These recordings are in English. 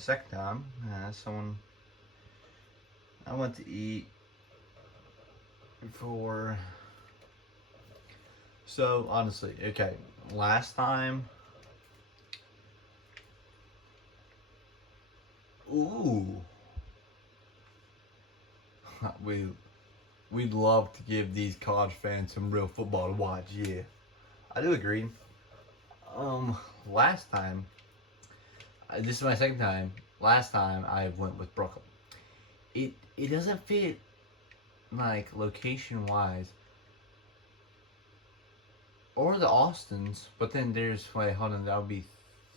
second time. Someone I went to eat for. So honestly, okay. Last time, ooh, we we'd love to give these college fans some real football to watch. Yeah, I do agree. Um, Last time, this is my second time. Last time I went with Brooklyn. It doesn't fit like location wise or the Austins, but then there's wait hold on, that would be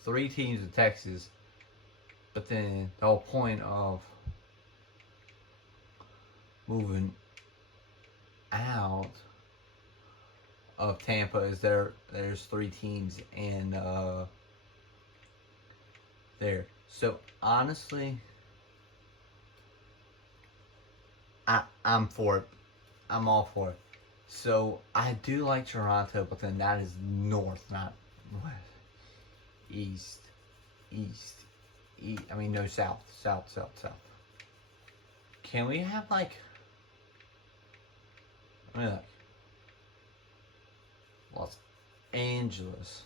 three teams in Texas. But then the whole point of moving out of Tampa is there's three teams in there. So honestly, I'm for it. I'm all for it. So I do like Toronto, but then that is north, not west, east, east, east. I mean no south, south, south, south. Can we have like? I mean like Los Angeles.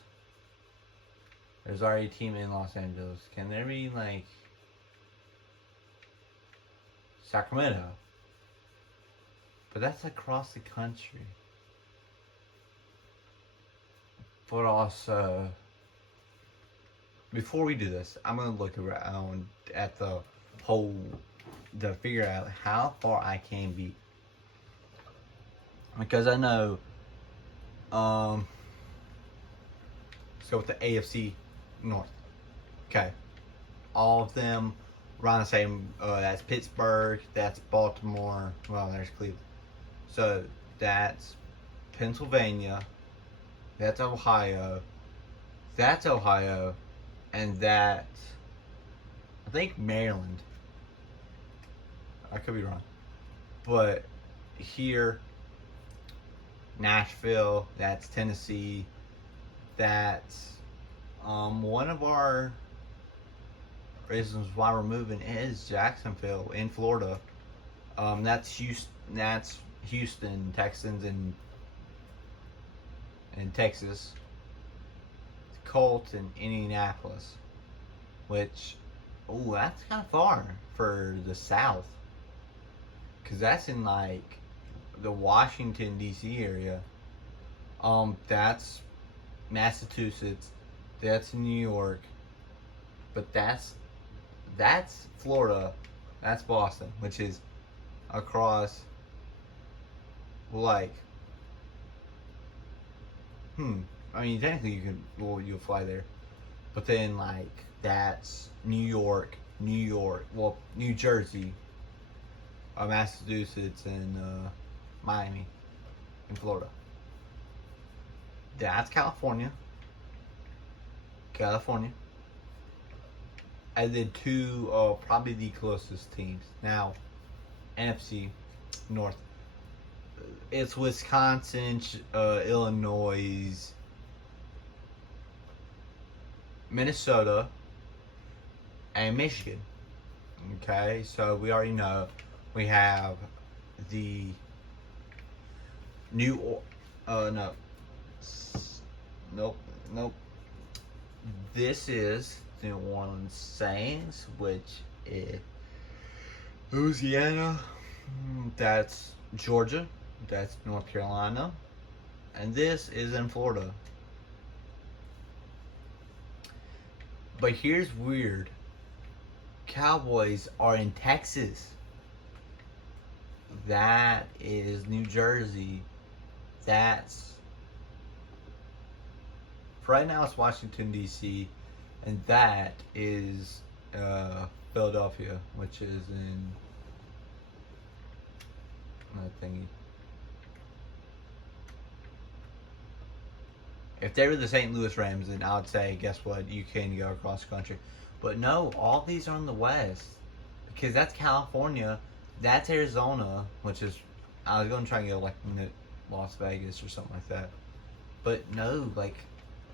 There's already a team in Los Angeles. Can there be like Sacramento? But that's across the country. But also, before we do this, I'm gonna look around at the whole to figure out how far I can be. Because I know, let's go with the AFC North. Okay, all of them around the same. That's Pittsburgh. That's Baltimore. Well, there's Cleveland. So that's Pennsylvania. That's Ohio. That's Ohio, and that's I think Maryland. I could be wrong, but here, Nashville. That's Tennessee. That's one of our reasons why we're moving is Jacksonville in Florida. That's Houston. That's Houston Texans in Texas. Colts in Indianapolis, which that's kind of far for the South, cause that's in like the Washington D.C. area. That's Massachusetts. That's New York. But that's Florida. That's Boston, which is across like I mean technically you can you'll fly there. But then like that's New York, New Jersey, Massachusetts and Miami in Florida. That's California. And then two probably the closest teams. Now, NFC North. It's Wisconsin, Illinois, Minnesota, and Michigan. Okay, so we already know we have the nope. This is the New Orleans Saints, which is Louisiana. That's Georgia. That's North Carolina. And this is in Florida. But here's weird. Cowboys are in Texas. That is New Jersey. That's right now it's Washington D.C. and that is Philadelphia, which is in that thingy. If they were the St. Louis Rams, then I would say, guess what? You can go across the country. But no, all these are in the West. Because that's California. That's Arizona, which is... I was going to try and go, like, Las Vegas or something like that. But no, like,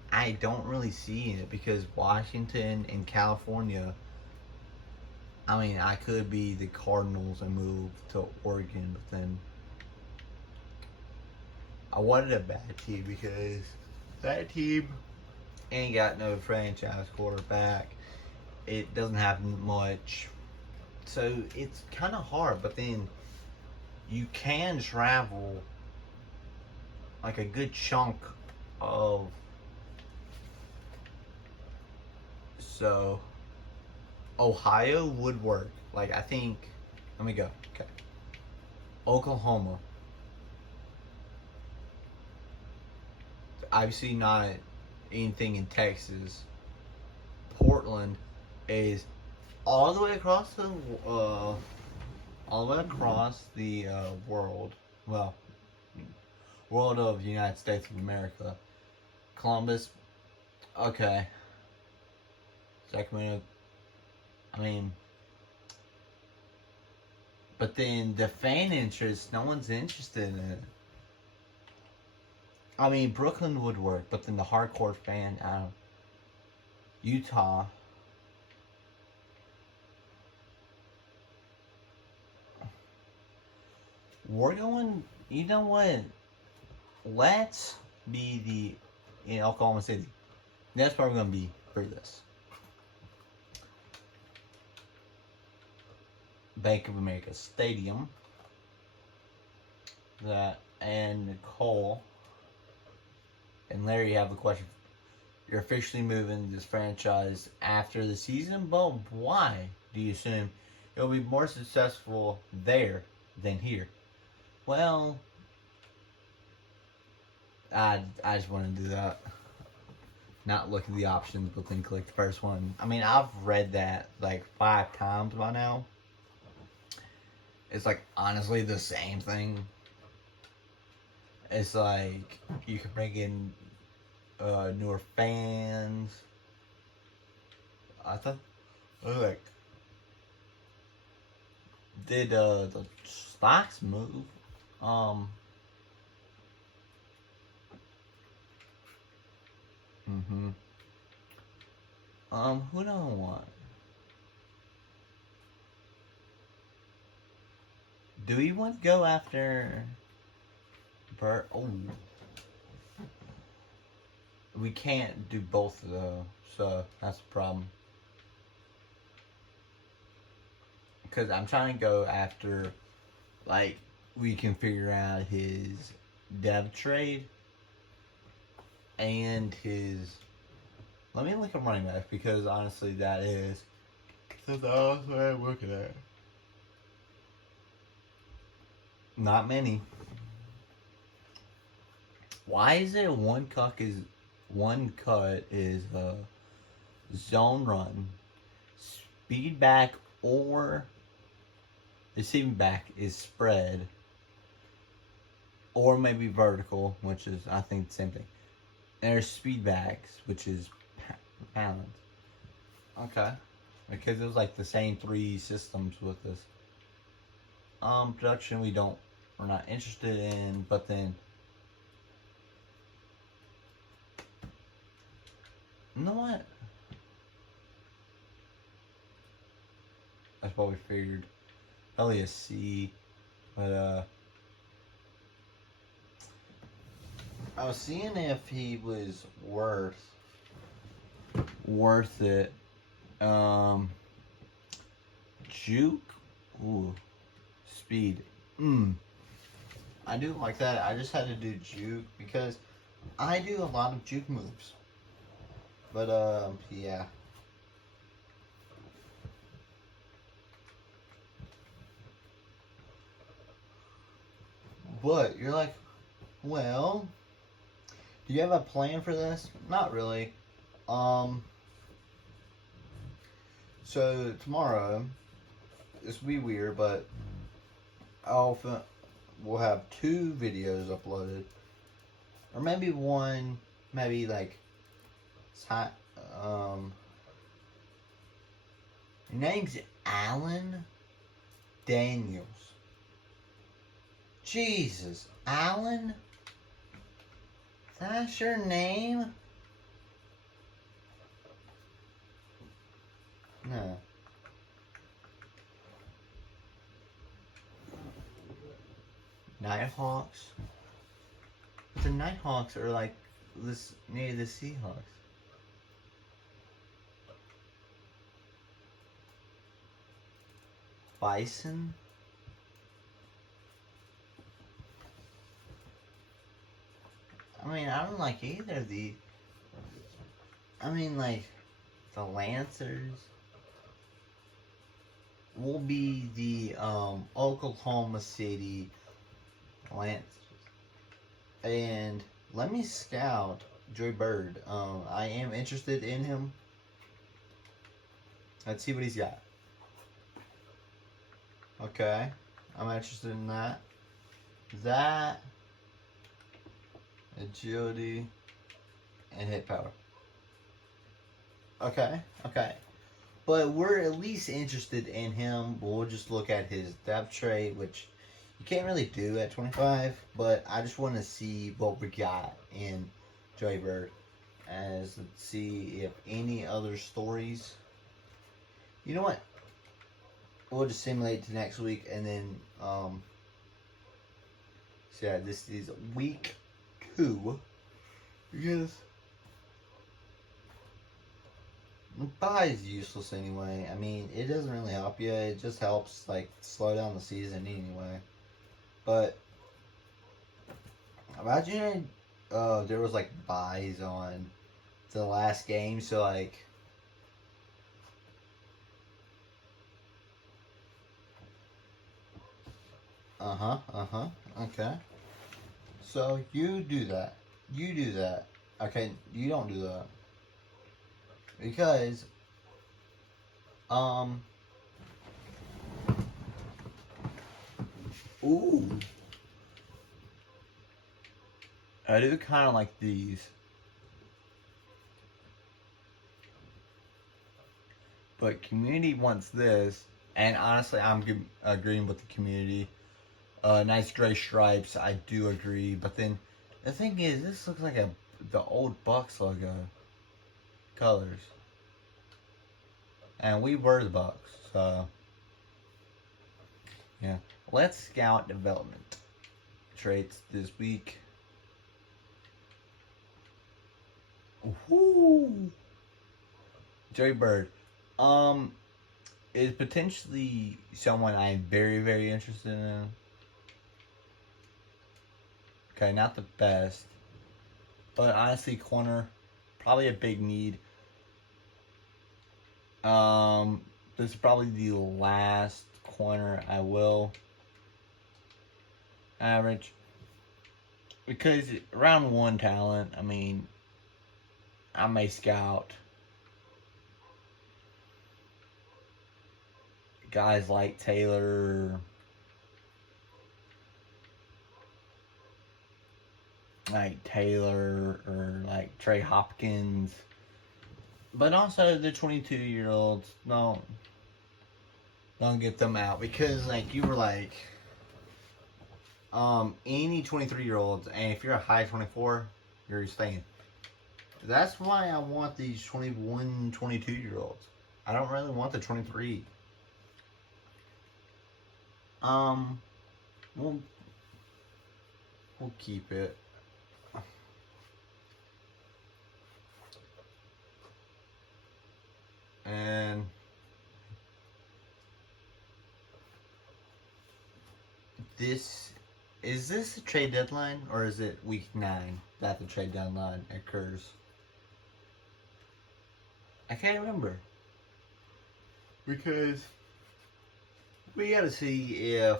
I don't really see it. Because Washington and California I mean, I could be the Cardinals and move to Oregon, but then I wanted a bad team because that team ain't got no franchise quarterback. It doesn't have much. So it's kind of hard, but then you can travel like a good chunk of. So Ohio would work. Like, I think, let me go. Okay. Oklahoma. Obviously not anything in Texas. Portland is all the way across the world. Well, world of the United States of America. Columbus. Okay. Sacramento. I mean, but then the fan interest, no one's interested in it. I mean, Brooklyn would work, but then the hardcore fan, I don't. Utah. We're going. You know what? Let's be in Oklahoma City. That's where we're going to be for this. Bank of America Stadium. That and Nicole and Larry, you have a question. You're officially moving this franchise after the season, but why do you assume it'll be more successful there than here? Well, I just want to do that. Not look at the options, but then click the first one. I mean, I've read that like 5 times by now. It's like honestly the same thing. It's like you can bring in newer fans. I thought, look, did the stocks move? Who do I want? Do we want to go after Bert? Oh, we can't do both of those, so that's the problem. Because I'm trying to go after, like, we can figure out his dev trade and his. Let me look at running back because honestly, that is. That's what I'm looking at. Not many. Why is it one cut is zone run, speed back, or receiving back is spread, or maybe vertical, which is I think the same thing. And there's speed backs, which is balance. Okay, because it was like the same 3 systems with this. Production we're not interested in, but then. You know what? That's what we figured. Probably a C, but I was seeing if he was worth it. Juke, ooh, speed. I do like that. I just had to do juke because I do a lot of juke moves. But yeah. But you're like, well, do you have a plan for this? Not really. So tomorrow, this will be weird, but we'll have 2 videos uploaded, or maybe one, maybe like, your name's Alan Daniels. Jesus, Alan? That's your name? No. Nighthawks. But the Nighthawks are like this near the Seahawks. Bison. I mean, I don't like either of these. I mean, like, the Lancers will be the Oklahoma City Lancers. And let me scout Joy Bird. I am interested in him. Let's see what he's got. Okay, I'm interested in that. That, agility, and hit power. Okay. But we're at least interested in him. We'll just look at his depth chart, which you can't really do at 25. But I just want to see what we got in Joy Bird. Let's see if any other stories. You know what? We'll just simulate to next week, and then so yeah, this is week 2. Yes. Bye is useless anyway. I mean, it doesn't really help you. It just helps like slow down the season anyway. But imagine there was like buys on the last game, so like. Okay. So you do that. Okay, you don't do that. Because ooh. I do kind of like these. But community wants this, and honestly, I'm agreeing with the community. Nice gray stripes, I do agree. But then the thing is, this looks like the old Bucks logo colors, and we were the Bucks, so yeah. Let's scout development traits this week. Woohoo! Joey Bird. Is potentially someone I'm very, very interested in. Okay, not the best. But honestly, corner, probably a big need. This is probably the last corner I will average. Because round 1 talent, I mean, I may scout guys like Taylor, or like Trey Hopkins, but also the 22-year-olds. Don't get them out, because like you were like any 23-year-olds, and if you're a high 24, you're staying. That's why I want these 21, 22-year-olds. I don't really want the 23. We'll keep it. And is this a trade deadline, or is it week 9 that the trade deadline occurs? I can't remember, because we gotta see if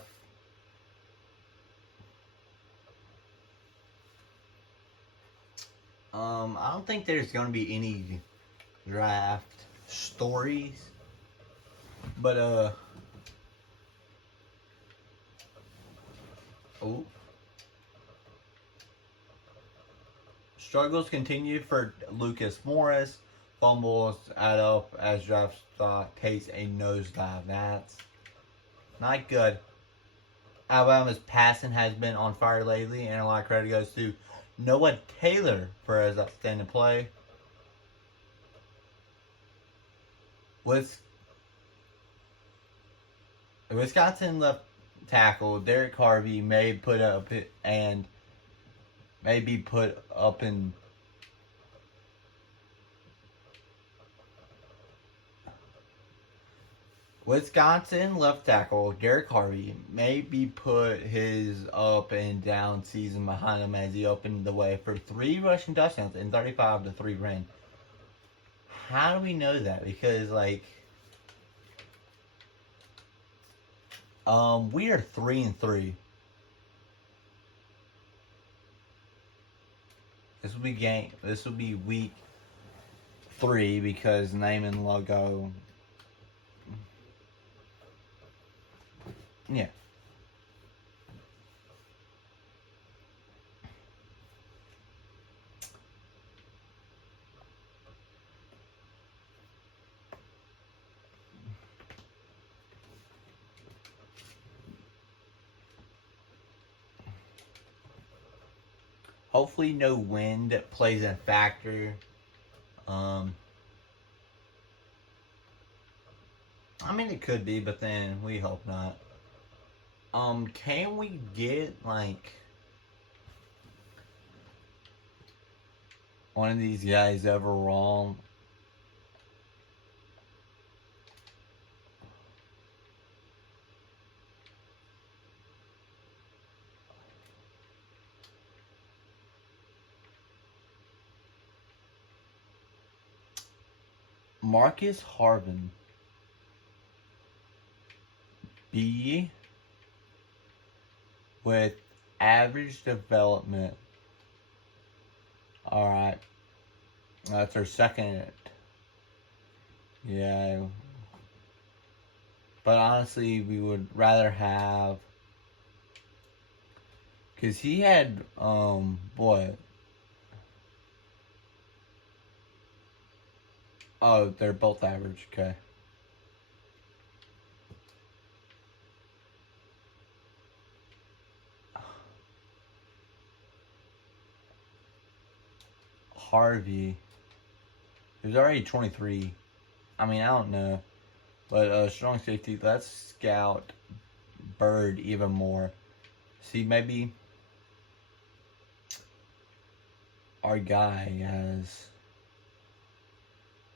I don't think there's gonna be any draft stories, but struggles continue for Lucas Morris. Fumbles add up as draft stock takes a nosedive. That's not good. Alabama's passing has been on fire lately, and a lot of credit goes to Noah Taylor for his outstanding play. Wisconsin left tackle Derek Harvey may put up and maybe put up in Wisconsin left tackle Derek Harvey maybe put his up and down season behind him as he opened the way for 3 rushing touchdowns and 35-3 win. How do we know that? Because we are 3-3. This will be week 3 because name and logo. Yeah. Hopefully no wind plays a factor. I mean it could be, but then we hope not. Can we get one of these guys overall? Marcus Harvin. B with average development. Alright. That's our second. Yeah. But honestly, we would rather have. Because he had, what? Oh, they're both average. Okay. Harvey. He was already 23. I mean, I don't know. But strong safety. Let's scout Bird even more. See, maybe our guy has.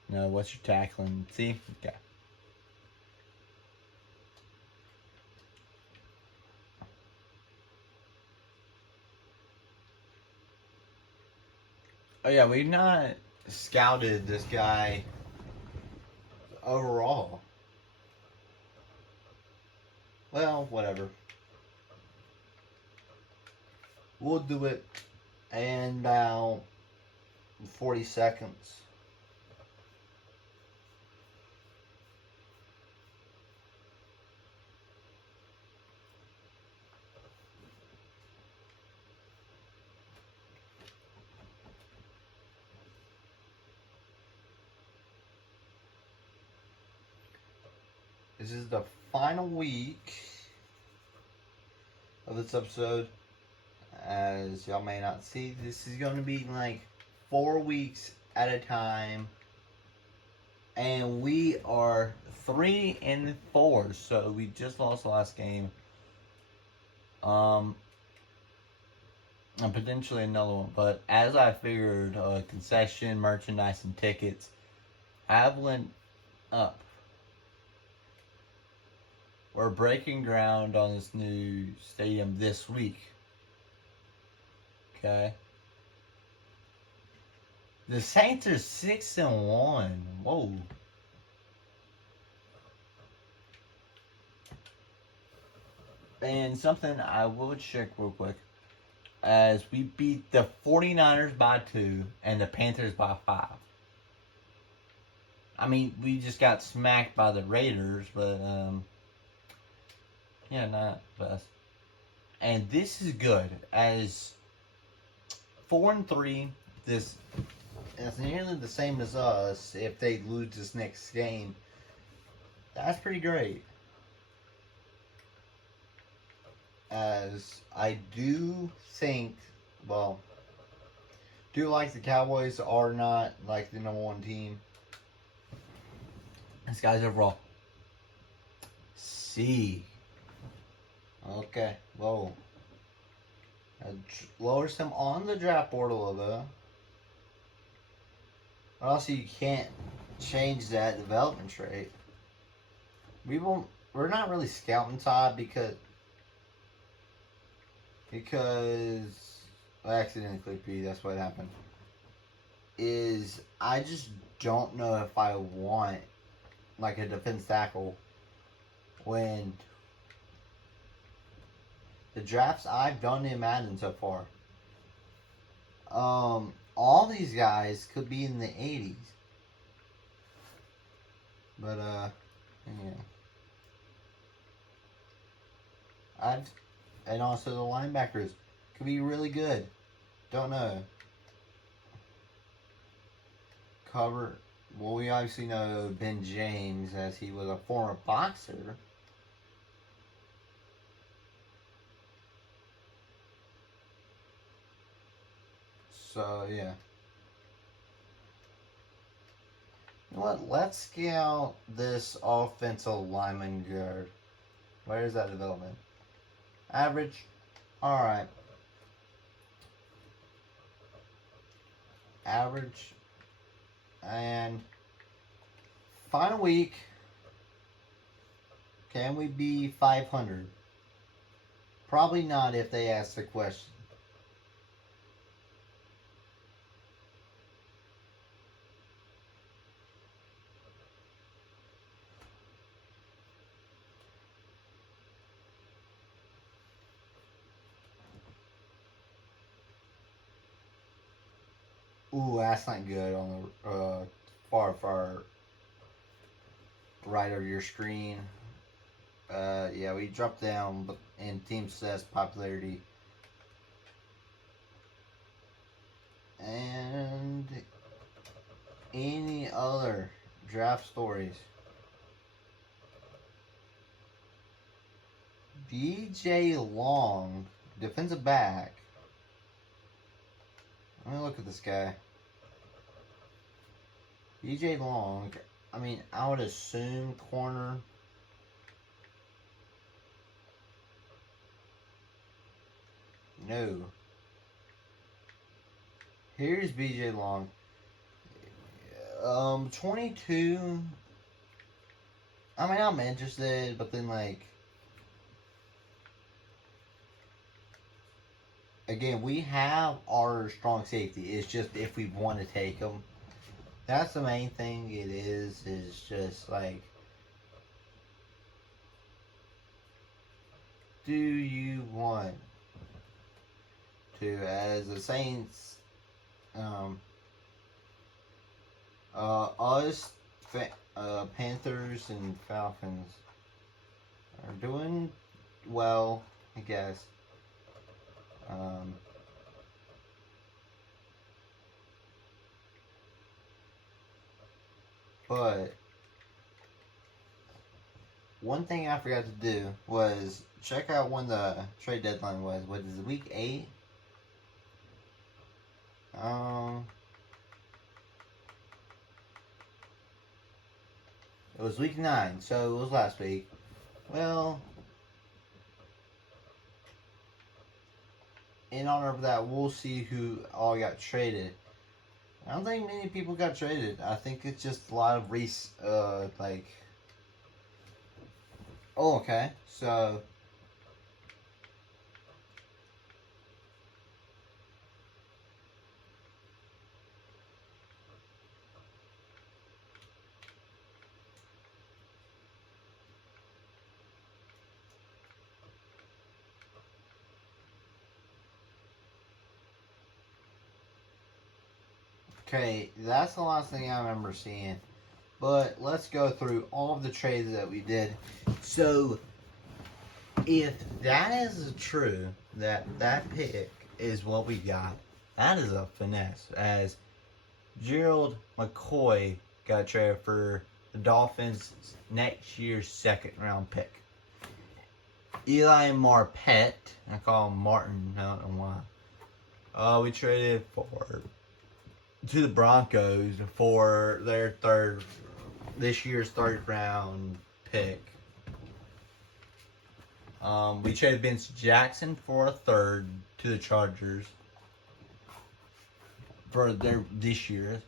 No, what's your tackling? See? Okay. Oh yeah, we've not scouted this guy overall. Well, whatever. We'll do it in about 40 seconds. This is the final week of this episode. As y'all may not see, this is going to be 4 weeks at a time. And we are 3-4, so we just lost the last game. And potentially another one. But as I figured, concession, merchandise, and tickets have went up. We're breaking ground on this new stadium this week. Okay. The Saints are 6-1. Whoa. And something I will check real quick. As we beat the 49ers by 2 and the Panthers by 5. I mean, we just got smacked by the Raiders, but yeah, not best. And this is good, as 4-3, this is nearly the same as us if they lose this next game. That's pretty great. As I do think, do like the Cowboys are not the number 1 team. This guy's overall C. Okay, whoa. Lowers him on the draft board a little bit. But also, you can't change that development trait. We won't. We're not really scouting Todd because I accidentally clicked B. That's what happened. Is I just don't know if I want like a defense tackle when the drafts I've done in Madden so far. All these guys could be in the 80s. But yeah. And also the linebackers could be really good. Don't know. Cover. Well, we obviously know Ben James as he was a former boxer. So yeah. You know what? Let's scout this offensive lineman guard. Where is that development? Average. Alright. Average. And final week. Can we be 500? Probably not if they ask the question. Ooh, that's not good on the far right of your screen. Yeah, we dropped down in team success popularity. And any other draft stories? BJ Long, defensive back. Let me look at this guy. BJ Long, I mean, I would assume corner. No. Here's BJ Long. 22. I mean, I'm interested, but then, like, again, we have our strong safety. It's just if we want to take them. That's the main thing it is just, like, do you want to, as the Saints, us, Panthers and Falcons are doing well, I guess. But one thing I forgot to do was check out when the trade deadline was. What is it, week 8? It was week 9, so it was last week. Well, in honor of that, we'll see who all got traded. I don't think many people got traded. I think it's just a lot of like. Oh, okay. So. Okay, that's the last thing I remember seeing. But let's go through all of the trades that we did. So, if that is true, that pick is what we got, that is a finesse. As Gerald McCoy got traded for the Dolphins next year's second round pick. Eli Marpet, I call him Martin, I don't know why. We traded to the Broncos for their this year's third round pick. We traded Vince Jackson for a third to the Chargers for this year.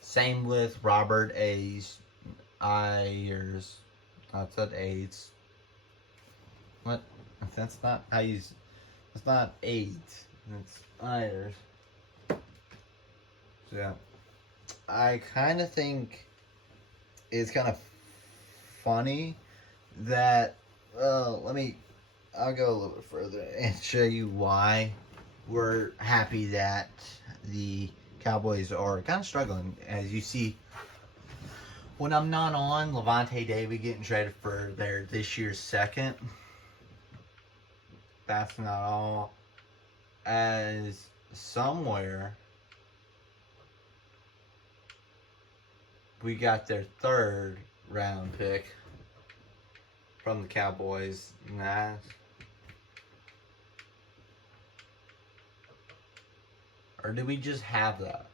Same with Robert Ayers. That's not AIDS. What? That's not how you. It's not AIDS. It's Ayers. So yeah, I kind of think it's kind of funny that. I'll go a little bit further and show you why we're happy that the Cowboys are kind of struggling. As you see, when I'm not on, Levante David getting traded for this year's second. That's not all. As somewhere we got their third round pick from the Cowboys. Nice. Or do we just have that?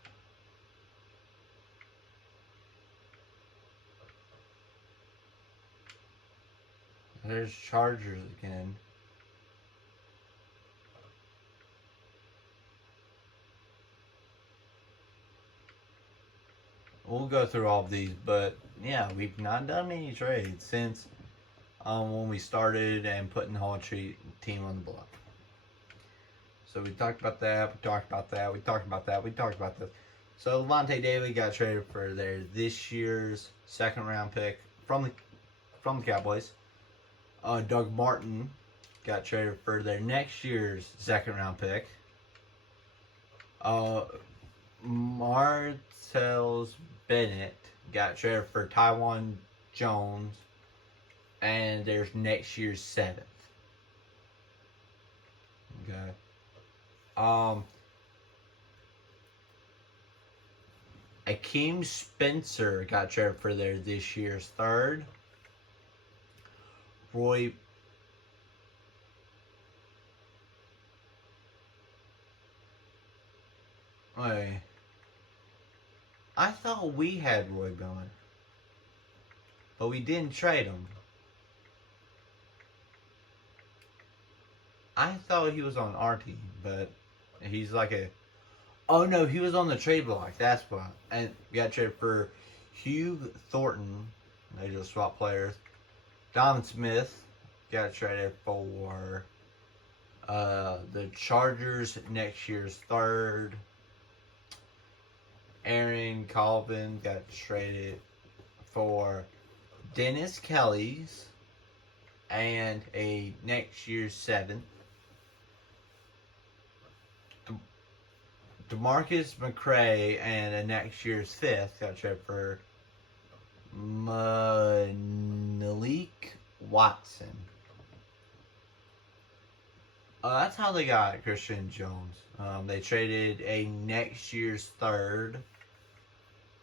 There's Chargers again. We'll go through all of these, but yeah, we've not done many trades since when we started and putting the whole team on the block. So we talked about that, we talked about that, we talked about that, we talked about this. So Levante David got traded for this year's second round pick from the Cowboys. Doug Martin got traded for their next year's second round pick. Martellus Bennett got traded for Taiwan Jones and there's next year's seventh. Okay. Akeem Spencer got traded for this year's third. Roy Wait. I thought we had Roy Bellman. But we didn't trade him. I thought he was on our team, but he's like a... Oh no, he was on the trade block. That's why. And we got traded for Hugh Thornton. They just swapped players. Donovan Smith got traded for the Chargers next year's third. Aaron Colvin got traded for Dennis Kelly's and a next year's seventh. DeMarcus McCray and a next year's fifth got traded for Malik Watson. That's how they got Christian Jones. They traded a next year's third.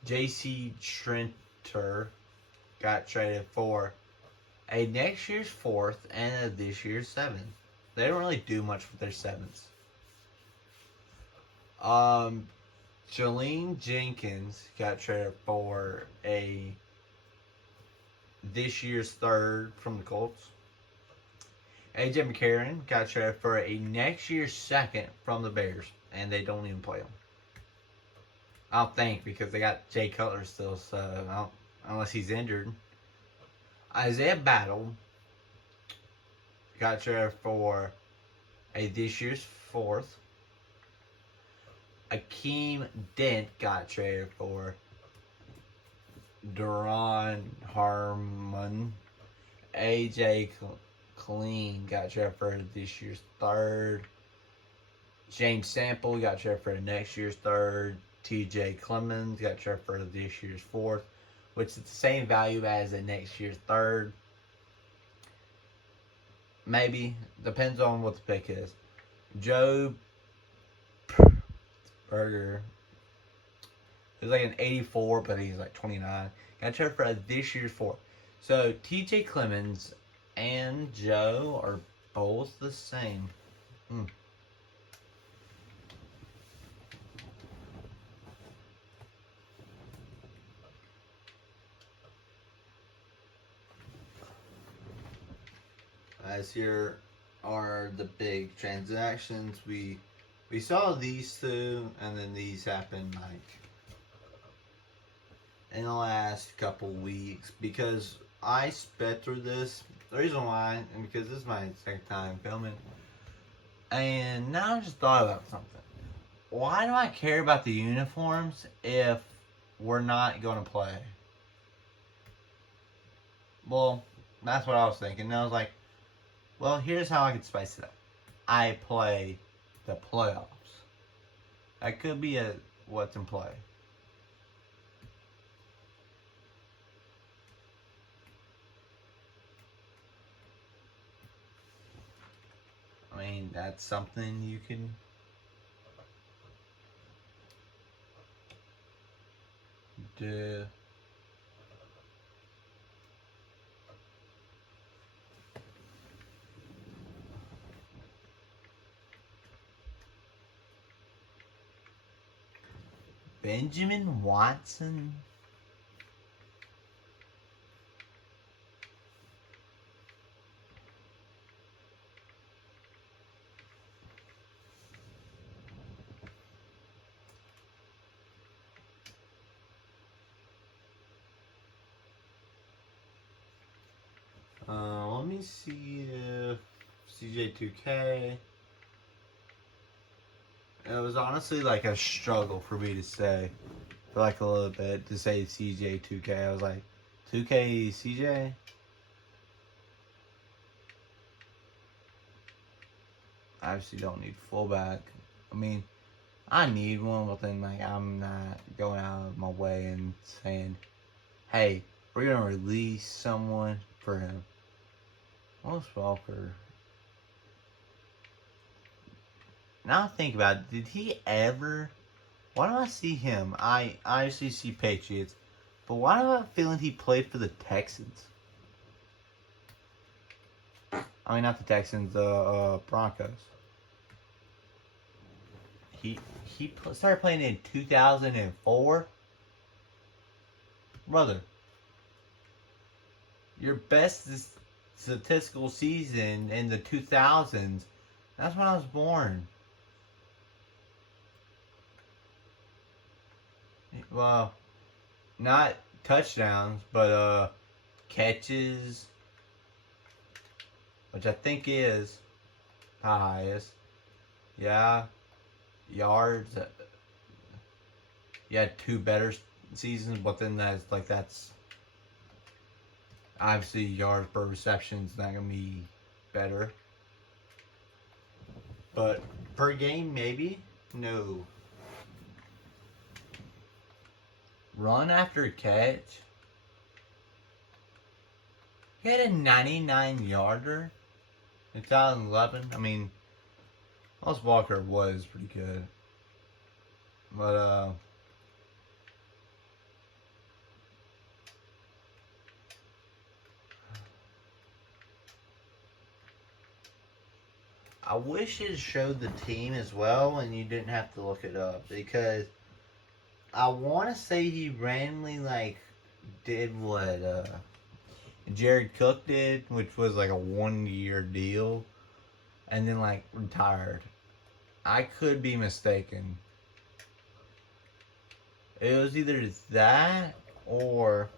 J.C. Trenter got traded for a next year's fourth and a this year's seventh. They don't really do much with their sevenths. Jalen Jenkins got traded for a this year's third from the Colts. AJ McCarron got traded for a next year's second from the Bears, and they don't even play him. I don't think, because they got Jay Cutler still, so unless he's injured. Isaiah Battle got traded for a this year's fourth. Akeem Dent got traded for Duron Harmon. AJ Clean got traded for this year's third. James Sample got traded for the next year's third. TJ Clemens got traded for this year's fourth, which is the same value as the next year's third. Maybe. Depends on what the pick is. Joe Berger. He's like an 84, but he's like 29. Got traded for this year's fourth. So TJ Clemens and Joe are both the same. as here are the big transactions. We saw these two, and then these happened like in the last couple weeks because I sped through this. The reason why, and because this is my second time filming, and now I just thought about something. Why do I care about the uniforms if we're not going to play? Well, that's what I was thinking. And I was like, well, here's how I could spice it up. I play the playoffs. That could be what's in play. I mean, that's something you can do. Benjamin Watson. Let me see if CJ2K. It was honestly like a struggle for me to say for like a little bit to say CJ2K. I was like, 2K CJ? I obviously don't need fullback. I mean, I need one, but then like I'm not going out of my way and saying, hey, we're gonna release someone for him. Most Walker. Now I think about it, did he ever? Why do I see him? I obviously see Patriots, but why do I have a feeling he played for the Texans? I mean, not the Texans, the Broncos. He started playing in 2004. Brother, your best statistical season in the 2000s. That's when I was born. Well, not touchdowns, but catches, which I think is the highest. Yeah, yards. You had two better seasons, but then that's obviously yards per reception is not gonna be better. But per game, maybe? No. Run after catch? He had a 99-yarder in 2011. I mean, Miles Walker was pretty good. But, I wish it showed the team as well and you didn't have to look it up because I want to say he randomly like did what Jared Cook did, which was like a 1-year deal, and then like retired. I could be mistaken. It was either that or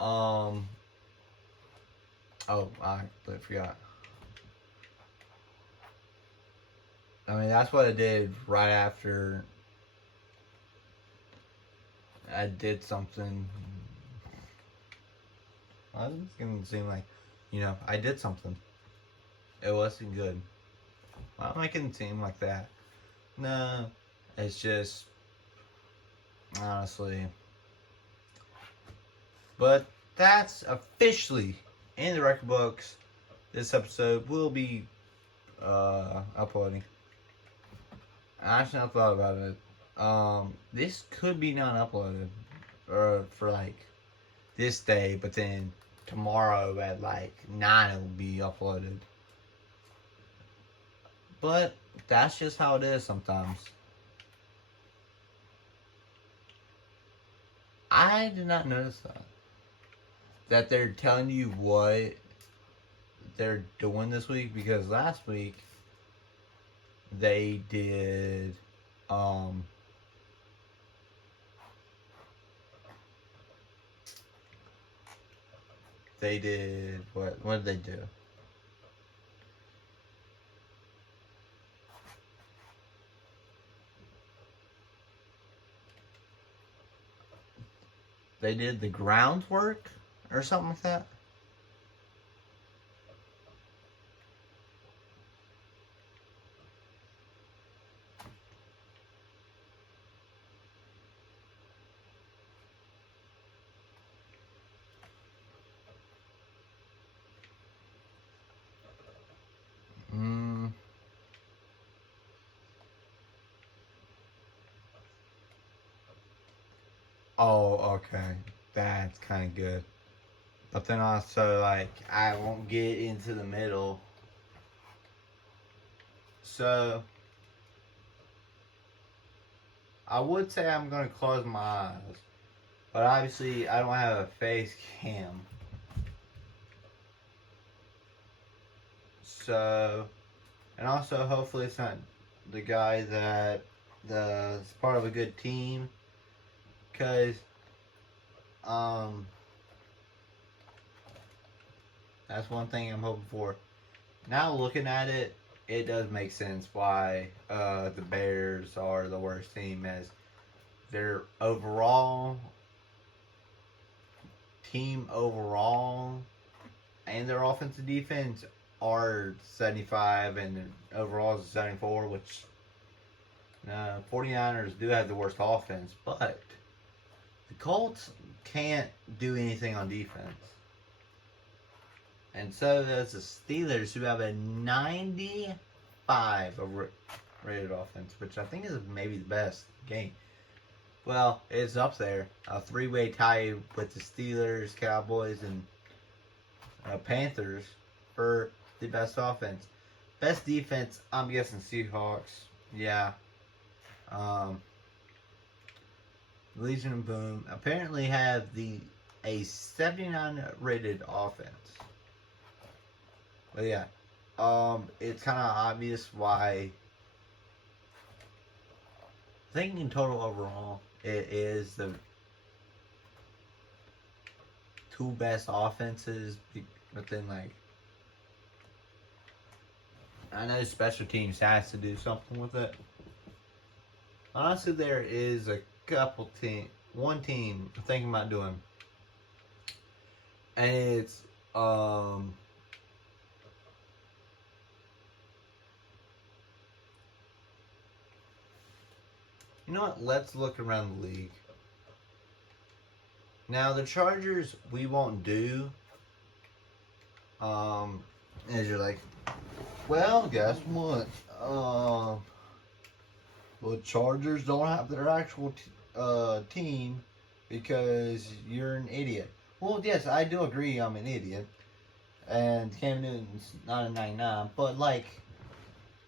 oh, I completely forgot. I mean, that's what I did right after I did something. Well, it's gonna seem like, I did something. It wasn't good. Why am I making it seem like that? No, it's just, honestly. But that's officially in the record books. This episode will be uploading. I actually not thought about it. This could be not uploaded for like this day, but then tomorrow at like 9 it will be uploaded. But that's just how it is sometimes. I did not notice that. that they're telling you what they're doing this week, because last week they did um they did what did they do? They did the groundwork or something like that. Mm. Oh, okay. That's kind of good. But then also, like, I won't get into the middle. So, I would say I'm going to close my eyes. But obviously, I don't have a face cam. So, and also, hopefully, it's not the guy that is part of a good team. Because, um, that's one thing I'm hoping for. Now, looking at it, it does make sense why the Bears are the worst team, as their overall team overall and their offensive defense are 75 and their overall is 74, which 49ers do have the worst offense, but the Colts can't do anything on defense. And so does the Steelers, who have a 95 rated offense, which I think is maybe the best game. Well, it's up there. A three-way tie with the Steelers, Cowboys, and Panthers for the best offense. Best defense, I'm guessing Seahawks. Yeah. Legion of Boom apparently have a 79 rated offense. But yeah, it's kind of obvious why. I think in total overall, it is the two best offenses within, like, I know special teams has to do something with it. Honestly, there is a couple one team I'm thinking about doing, and it's you know what? Let's look around the league. Now the Chargers we won't do. As you're like, well, guess what? The Chargers don't have their actual team because you're an idiot. Well, yes, I do agree I'm an idiot. And Cam Newton's not a 99. But, like,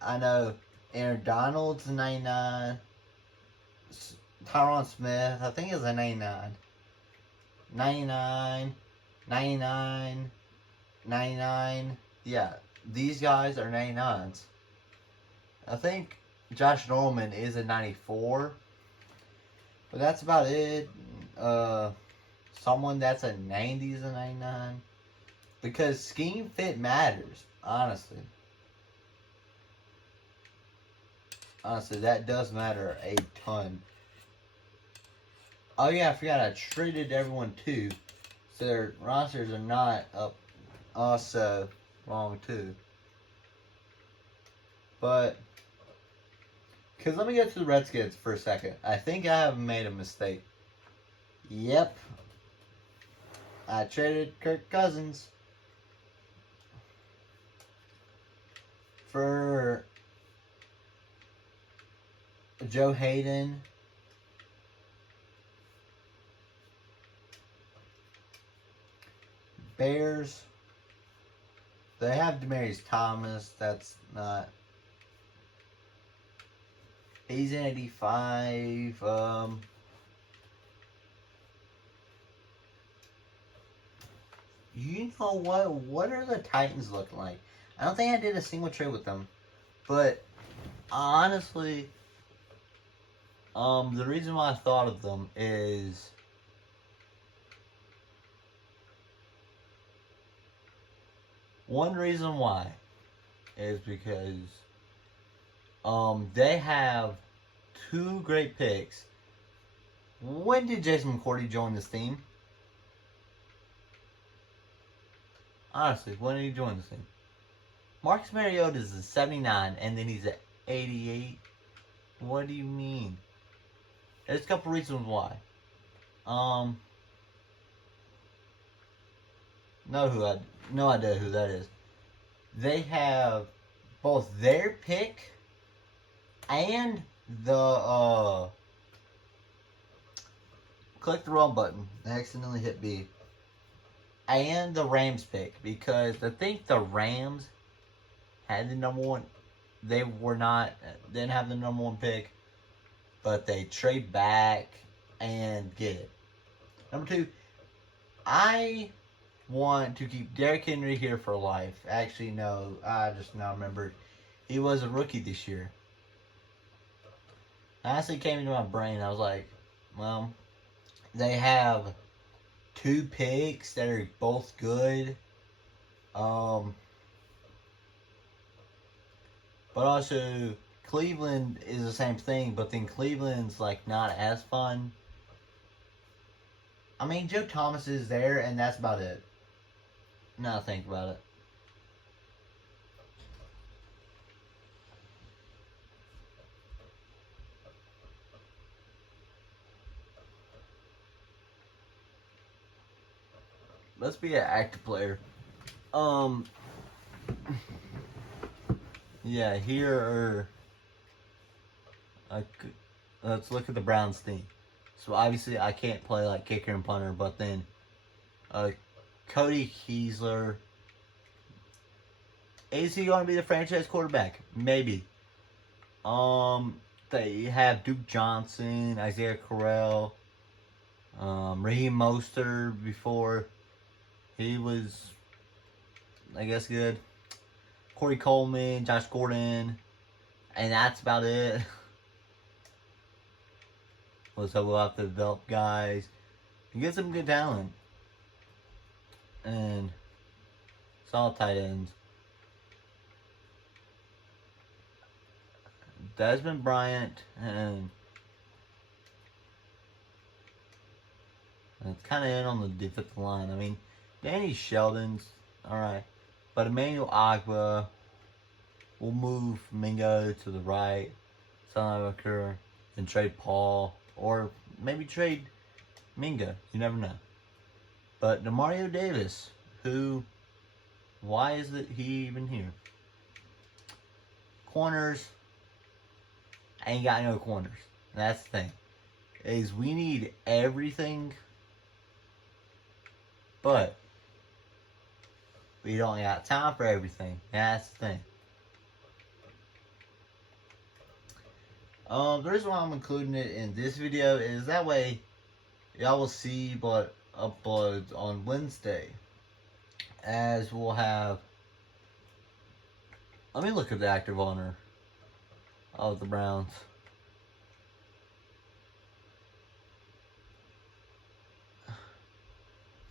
I know Aaron Donald's a 99. Tyron Smith, I think, is a 99. 99. 99. 99. Yeah, these guys are 99s. I think Josh Norman is a 94. But that's about it. Someone that's a 90 is a 99. Because scheme fit matters, honestly. Honestly, that does matter a ton. Oh yeah, I forgot I traded everyone too. So their rosters are not up also wrong too. But, because let me get to the Redskins for a second. I think I have made a mistake. Yep. I traded Kirk Cousins for Joe Hayden. Bears. They have Demaryius Thomas. That's not. He's in 85. you know what? What are the Titans looking like? I don't think I did a single trade with them, but honestly, the reason why I thought of them is one reason why is because they have two great picks. When did Jason McCourty join this team? Honestly, when did he join this team? Marcus Mariota is a 79, and then he's at 88. What do you mean? There's a couple reasons why. No idea who that is. They have both their pick and the click the wrong button. I accidentally hit B. And the Rams pick, because I think the Rams had the number one. They didn't have the number one pick, but they trade back and get it. Number two, I want to keep Derrick Henry here for life. Actually, no, I just now remembered he was a rookie this year. Honestly, came into my brain. I was like, well, they have two picks that are both good. But also Cleveland is the same thing, but then Cleveland's like not as fun. I mean, Joe Thomas is there, and that's about it. Now I think about it. Let's be an active player. Yeah, here are. Let's look at the Browns team. So obviously I can't play like kicker and punter, but then Cody Keesler. Is he going to be the franchise quarterback? Maybe. They have Duke Johnson, Isaiah Correll, Raheem Mostert before he was, I guess, good. Corey Coleman, Josh Gordon, and that's about it. So we'll have to develop guys and get some good talent. And solid tight ends. Desmond Bryant, and it's kind of in on the defensive line. I mean, Danny Sheldon's alright, but Emmanuel Agba will move Mingo to the right, Salamanca, and trade Paul, or maybe trade Mingo. You never know. But Demario Davis, why is he even here? Corners. Ain't got no corners. That's the thing. Is we need everything, but we don't got time for everything. That's the thing. The reason why I'm including it in this video is that way y'all will see what uploads on Wednesday. As we'll have. Let me look at the active owner of the Browns. I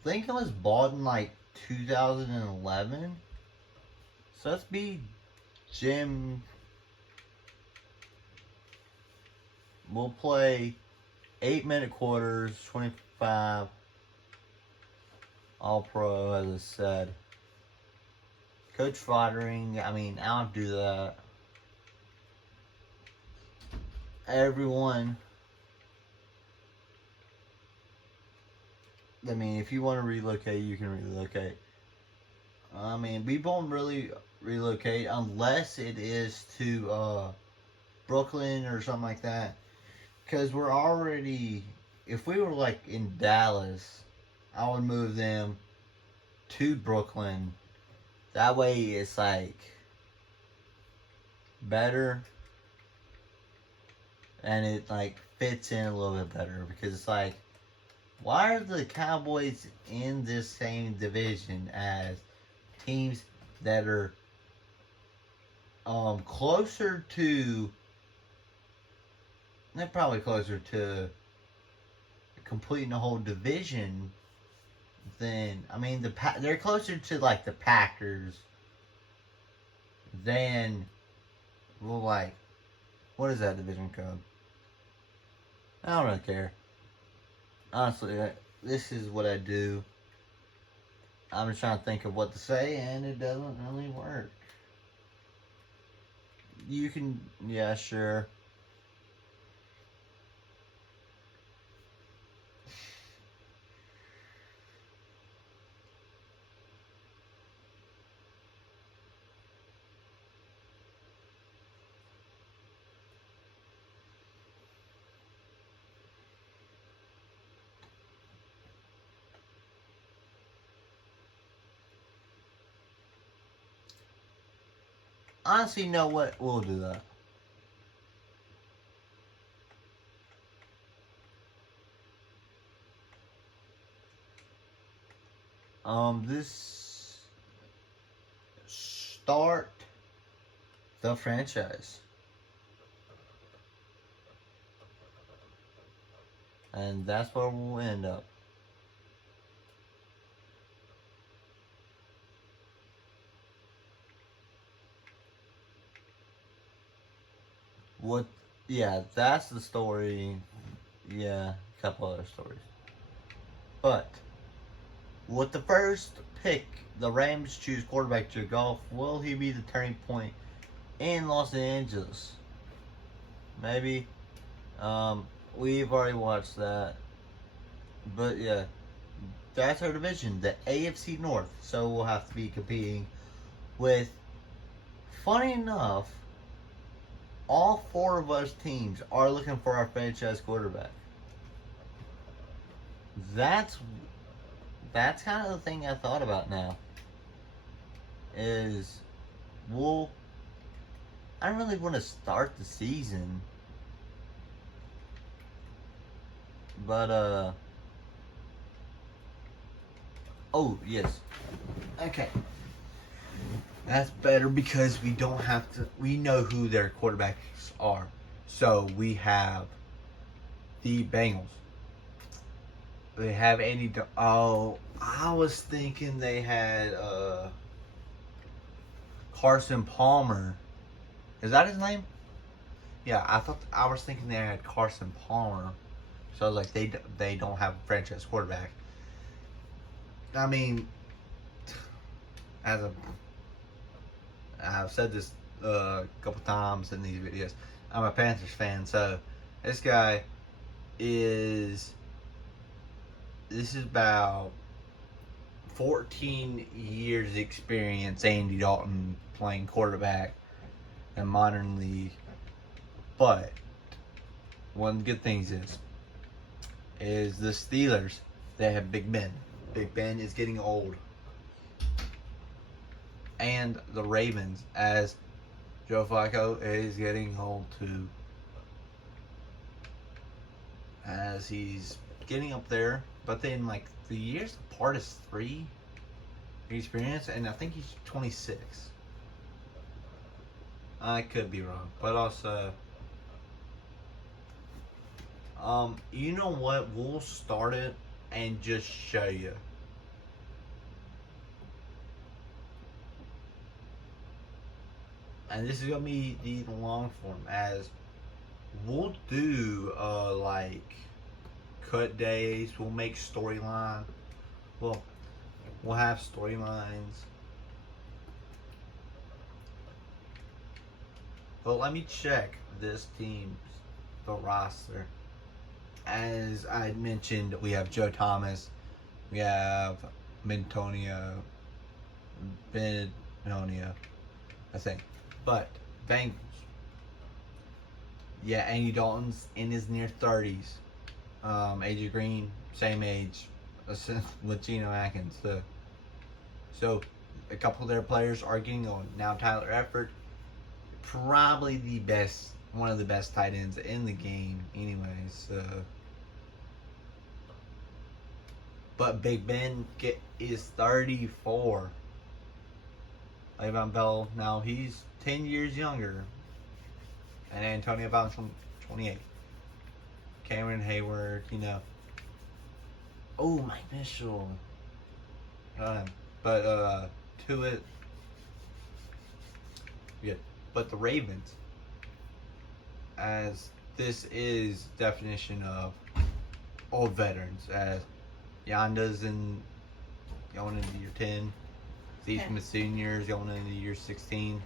think it was bought in like 2011. So let's be Jim. We'll play 8-minute quarters, 25 All Pro, as I said. Coach Foddering, I mean, I don't do that. Everyone. I mean, if you want to relocate, you can relocate. I mean, we won't really relocate unless it is to Brooklyn or something like that. Because we're already, if we were like in Dallas, I would move them to Brooklyn. That way it's like better. And it like fits in a little bit better, because it's like Why are the Cowboys in this same division as teams that are closer to? They're probably closer to completing the whole division than they're closer to like the Packers than well like what is that division code? I don't really care. Honestly, this is what I do. I'm just trying to think of what to say, and it doesn't really work. You can, yeah, sure. Honestly, you know what? We'll do that. This start the franchise, and that's where we'll end up. What? Yeah, that's the story. Yeah, a couple other stories, but with the first pick, the Rams choose quarterback Jared Goff. Will he be the turning point in Los Angeles? Maybe. We've already watched that. But yeah, that's our division, the AFC North. So we'll have to be competing with, funny enough, all four of us teams are looking for our franchise quarterback. That's kind of the thing I thought about now. Is I don't really want to start the season, but oh yes, okay. That's better because we don't have to. We know who their quarterbacks are. So we have the Bengals. They have Andy. Oh, I was thinking they had Carson Palmer. Is that his name? Yeah, I was thinking they had Carson Palmer. So I was like, they don't have a franchise quarterback. I mean, as a I've said this a couple times in these videos. I'm a Panthers fan, so this guy is. This is about 14 years experience. Andy Dalton playing quarterback in modern league, but one of the good things is the Steelers. They have Big Ben. Big Ben is getting old. And the Ravens, as Joe Flacco is getting old too. As he's getting up there. But then, like, the years apart is 3 experience, and I think he's 26. I could be wrong. But also, you know what? We'll start it and just show you. And this is gonna be the long form, as we'll do like cut days. We'll make storyline. We'll have storylines. But let me check this team's the roster. As I mentioned, we have Joe Thomas, we have Bentonio, I think. But Bengals. Yeah, Andy Dalton's in his near 30s. AJ Green, same age with Geno Atkins. So a couple of their players are getting on. Now Tyler Eifert, probably one of the best tight ends in the game anyways. But Big Ben is 34. Le'Veon Bell, now he's 10 years younger. And Antonio Brown's 28. Cameron Hayward, Oh, Mike Mitchell. But to it. Yeah. But the Ravens, as this is definition of old veterans, as Yonda's going into year 10. Steve Smith Sr. is going into year 16.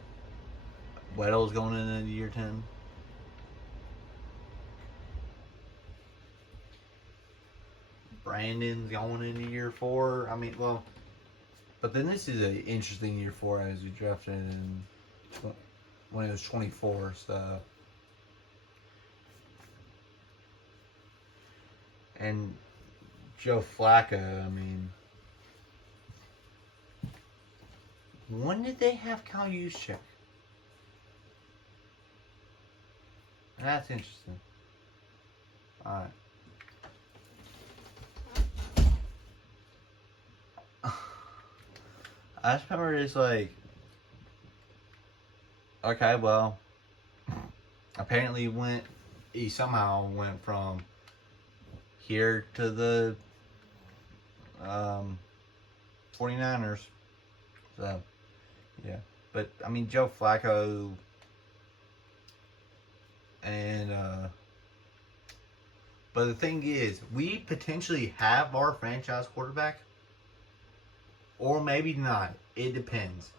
Weddle's going into year 10. Brandon's going into year 4. I mean, well, but then this is an interesting year 4 as we drafted in when it was 24. So, and Joe Flacco, I mean, when did they have Kyle Juszczyk? That's interesting. Alright. I just remember it's like, okay, well, apparently he somehow went from here to the 49ers. So, yeah. But, I mean, Joe Flacco and, but the thing is, we potentially have our franchise quarterback, or maybe not. It depends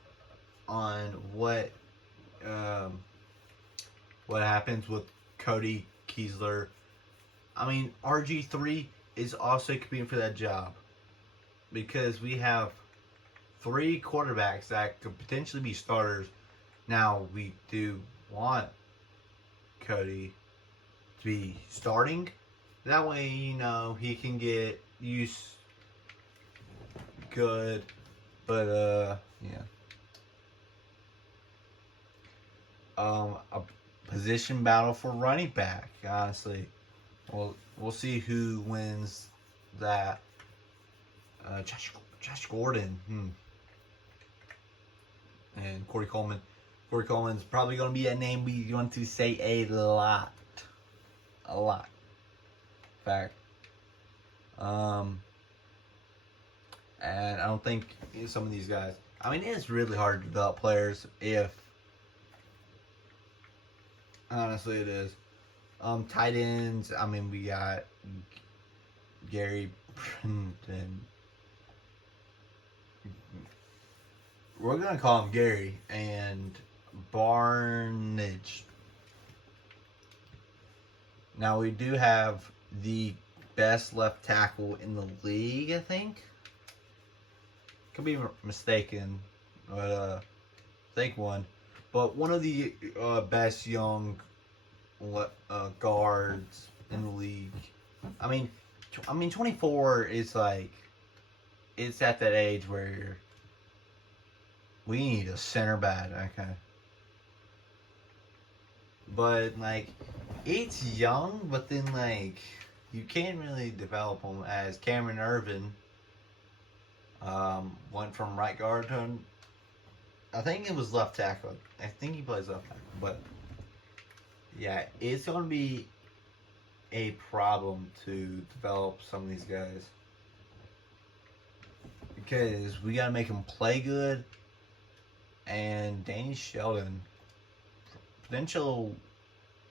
on what happens with Cody Keesler. I mean, RG3 is also competing for that job because we have 3 quarterbacks that could potentially be starters. Now, we do want Cody to be starting. That way, he can get used good. But, yeah. A position battle for running back, honestly. We'll see who wins that. Josh Gordon. And Corey Coleman. Corey Coleman's probably going to be a name we want to say a lot. A lot. In fact. And I don't think some of these guys. I mean, it's really hard to develop players if. Honestly, it is. Tight ends. I mean, we got Gary Brendan. We're gonna call him Gary and Barnage. Now we do have the best left tackle in the league, I think. Could be mistaken, but I think one. But one of the best young guards in the league. I mean, 24 is like, it's at that age where we need a center back, okay. But like, it's young, but then like, you can't really develop them as Cameron Irvin went from right guard to, I think it was left tackle. I think he plays left tackle, but yeah, it's going to be a problem to develop some of these guys because we got to make them play good. And Danny Sheldon, potential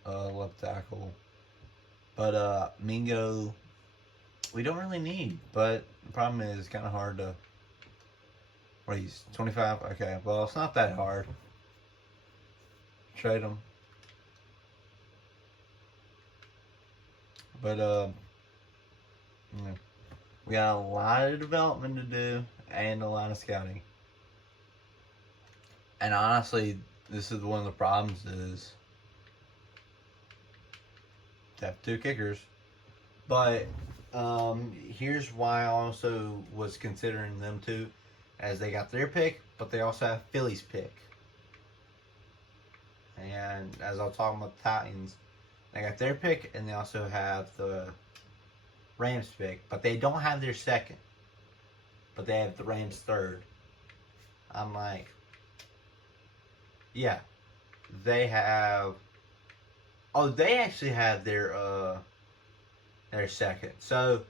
left tackle, but Mingo, we don't really need. But the problem is, it's kind of hard to. What, he's 25? Okay, well, it's not that hard. Trade him. But, we got a lot of development to do and a lot of scouting. And honestly, this is one of the problems is to have 2 kickers. But here's why I also was considering them too, as they got their pick, but they also have Philly's pick. And as I was talking about the Titans, they got their pick, and they also have the Rams pick, but they don't have their second. but they have the Rams third. I'm like, yeah, they have. Oh, they actually have their second. So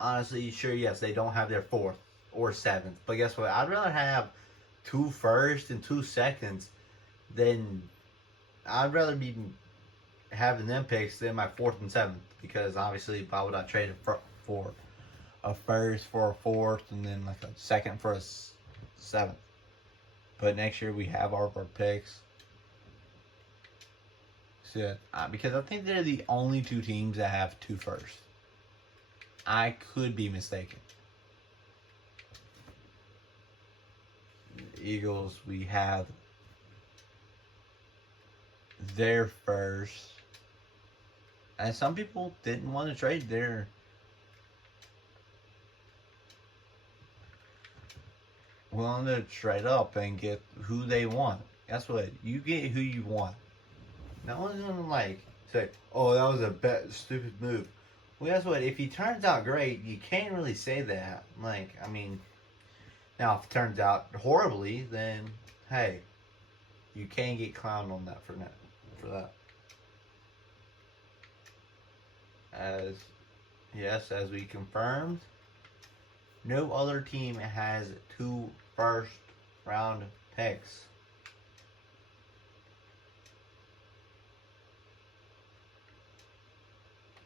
honestly, sure, yes, they don't have their fourth or seventh. But guess what? I'd rather have two first and two seconds than I'd rather be having them picks than my fourth and seventh, because obviously why would I trade it for a first for a fourth and then like a second for a seventh? But next year we have all of our picks. So, because I think they're the only two teams that have two firsts. I could be mistaken. The Eagles, we have their first. And some people didn't want to trade their willing to trade up and get who they want. Guess what? You get who you want. No one's gonna like say, "Oh, that was a stupid move." Well, guess what? If he turns out great, you can't really say that. Like, I mean, now if it turns out horribly, then hey, you can get clowned on that for that. As yes, as we confirmed, no other team has two first round picks.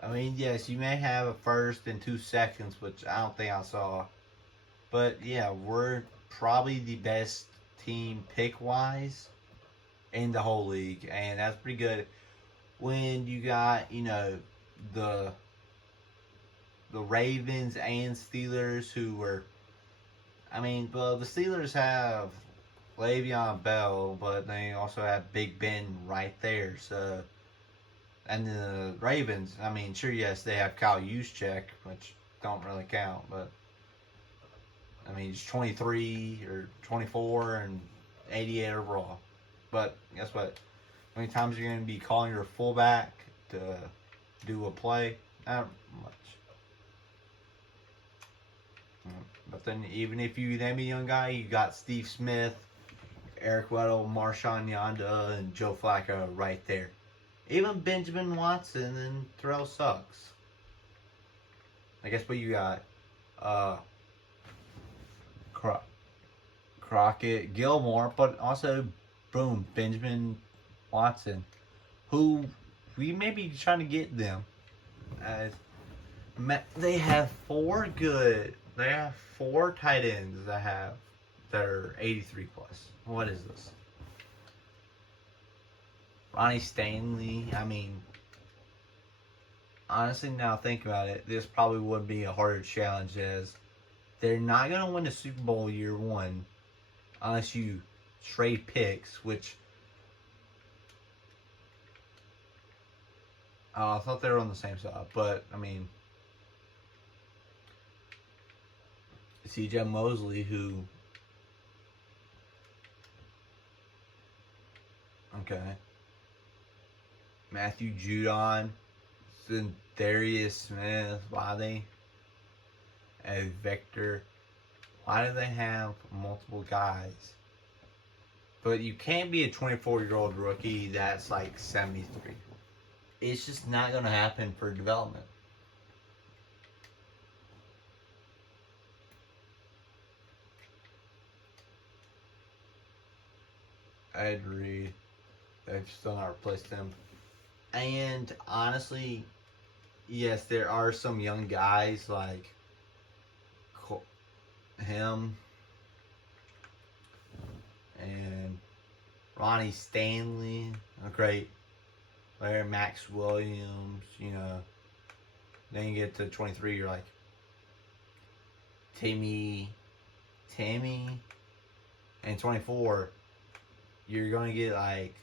I mean, yes, you may have a first and two seconds, which I don't think I saw. But yeah, we're probably the best team pick wise in the whole league, and that's pretty good. When you got, the Ravens and Steelers, who were, I mean, well, the Steelers have Le'Veon Bell, but they also have Big Ben right there. So, and the Ravens, I mean, sure, yes, they have Kyle Juszczyk, which don't really count, but I mean, he's 23 or 24 and 88 overall. But guess what? How many times are you going to be calling your fullback to do a play? Not much. But then, even if you name a young guy, you got Steve Smith, Eric Weddle, Marshawn Yanda, and Joe Flacco right there. Even Benjamin Watson and Terrell Suggs. I guess what you got? Crockett, Gilmore, but also, boom, Benjamin Watson, who we may be trying to get them. As they have they have four tight ends that are 83 plus. What is this? Ronnie Stanley. I mean, honestly, now think about it, this probably would be a harder challenge, as they're not going to win the Super Bowl year one unless you trade picks, which I thought they were on the same side, but I mean, C.J. Mosley, who, okay, Matthew Judon, Darius Smith, and Victor. Why do they have multiple guys? But you can't be a 24-year-old rookie that's like 73. It's just not going to happen for development. Ed Reed, they've still not replaced him. And honestly, yes, there are some young guys like him and Ronnie Stanley, a great player, Max Williams, Then you get to 23, you're like Timmy, and 24, you're gonna get like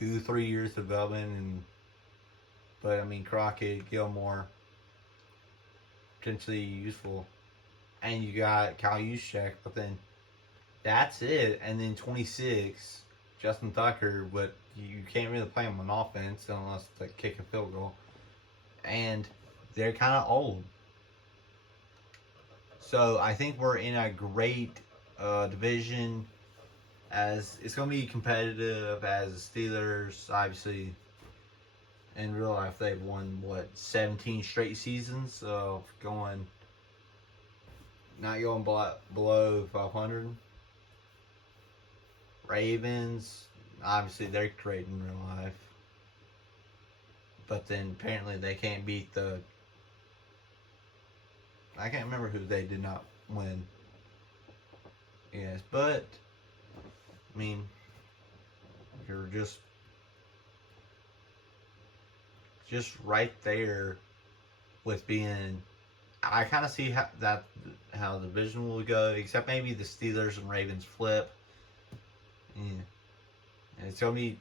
2-3 years development, but I mean Crockett, Gilmore, potentially useful, and you got Kyle Juszczyk, but then that's it. And then 26, Justin Tucker, but you can't really play him on offense unless to kick a field goal, and they're kind of old. So I think we're in a great division. As it's going to be competitive. As the Steelers, obviously, in real life, they've won what 17 straight seasons of going not going below 500. Ravens, obviously, they're great in real life. But then apparently they can't beat the. I can't remember who they did not win. Yes, but I mean, you're just right there with being. I kind of see how the division will go, except maybe the Steelers and Ravens flip. Yeah. And it's gonna be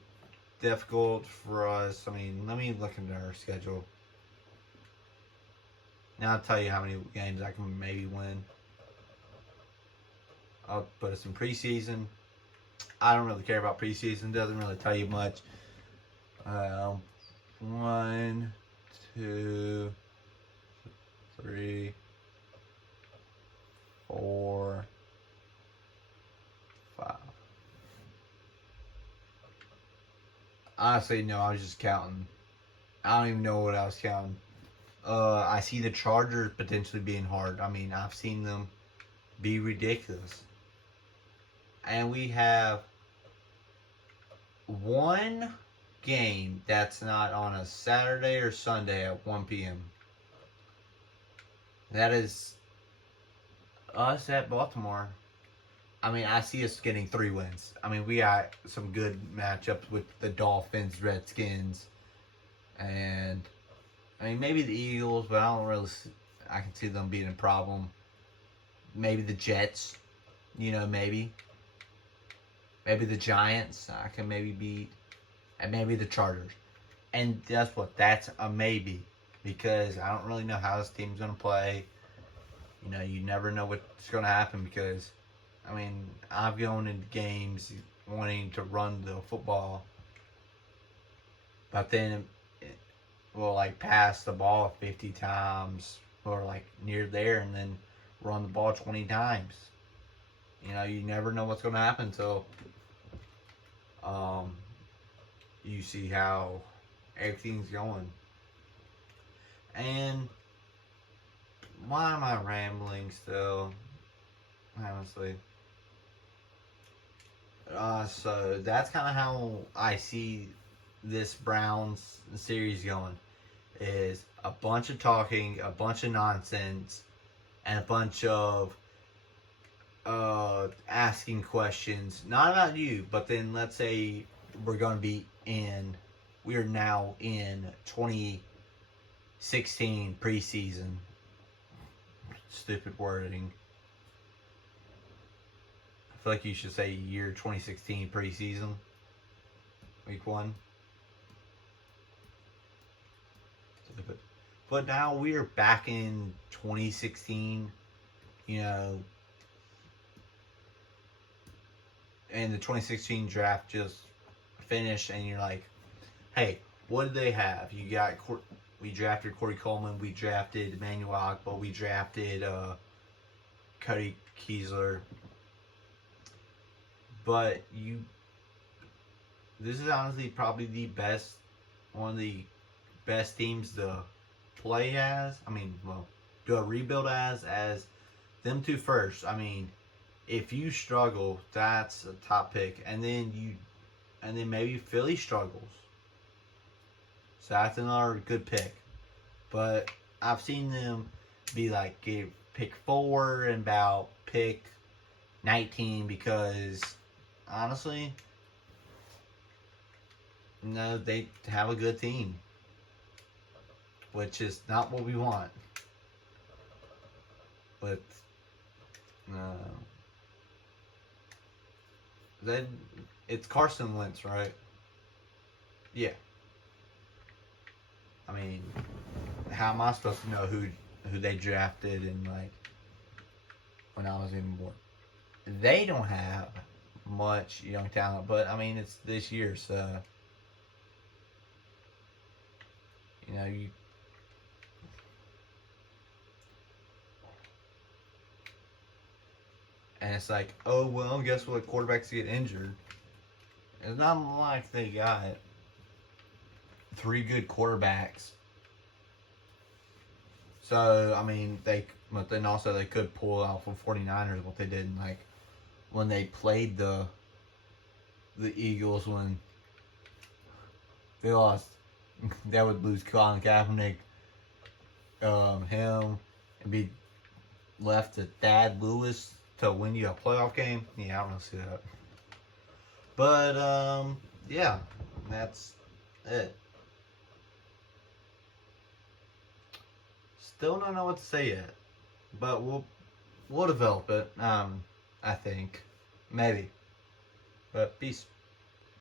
difficult for us. I mean, let me look into our schedule. Now I'll tell you how many games I can maybe win. I'll put us in preseason. I don't really care about preseason. Doesn't really tell you much. 1, 2, 3, 4, 5. Honestly, no. I was just counting. I don't even know what I was counting. I see the Chargers potentially being hard. I mean, I've seen them be ridiculous. And we have one game that's not on a Saturday or Sunday at 1 p.m. That is us at Baltimore. I mean, I see us getting 3 wins. I mean, we got some good matchups with the Dolphins, Redskins, and I mean, maybe the Eagles, but I don't really. I can see them being a problem. Maybe the Jets, maybe. Maybe the Giants, I can maybe beat, and maybe the Chargers. And that's what? That's a maybe, because I don't really know how this team's gonna play. You never know what's gonna happen because, I mean, I've gone into games wanting to run the football, but then we'll like pass the ball 50 times or like near there and then run the ball 20 times. You never know what's going to happen until you see how everything's going. And why am I rambling still? Honestly. So that's kind of how I see this Browns series going. Is a bunch of talking, a bunch of nonsense, and a bunch of asking questions, not about you, but then let's say we're going to be we are now in 2016 preseason. Stupid wording. I feel like you should say year 2016 preseason. Week 1. Stupid. But now we're back in 2016, and the 2016 draft just finished, and you're like, hey, what did they have? We drafted Corey Coleman, we drafted Emmanuel Ogbah, we drafted Cody Keesler. But this is honestly probably one of the best teams to play as. I mean, well, do a rebuild as them two first. I mean, if you struggle, that's a top pick, and then maybe Philly struggles, so that's another good pick. But I've seen them be like pick 4 and about pick 19 because honestly, no, they have a good team, which is not what we want. But then it's Carson Wentz, right? Yeah. I mean, how am I supposed to know who they drafted and like when I was even born? They don't have much young talent, but I mean it's this year, so And it's like, oh well, guess what? Quarterbacks get injured. It's not like they got three good quarterbacks. So I mean, but then also they could pull out from 49ers what they did, like when they played the Eagles when they lost. They would lose Colin Kaepernick, him, and be left to Thad Lewis to win you a playoff game. Yeah, I don't see that. But yeah, that's it. Still don't know what to say yet, but we'll develop it. I think maybe. But peace.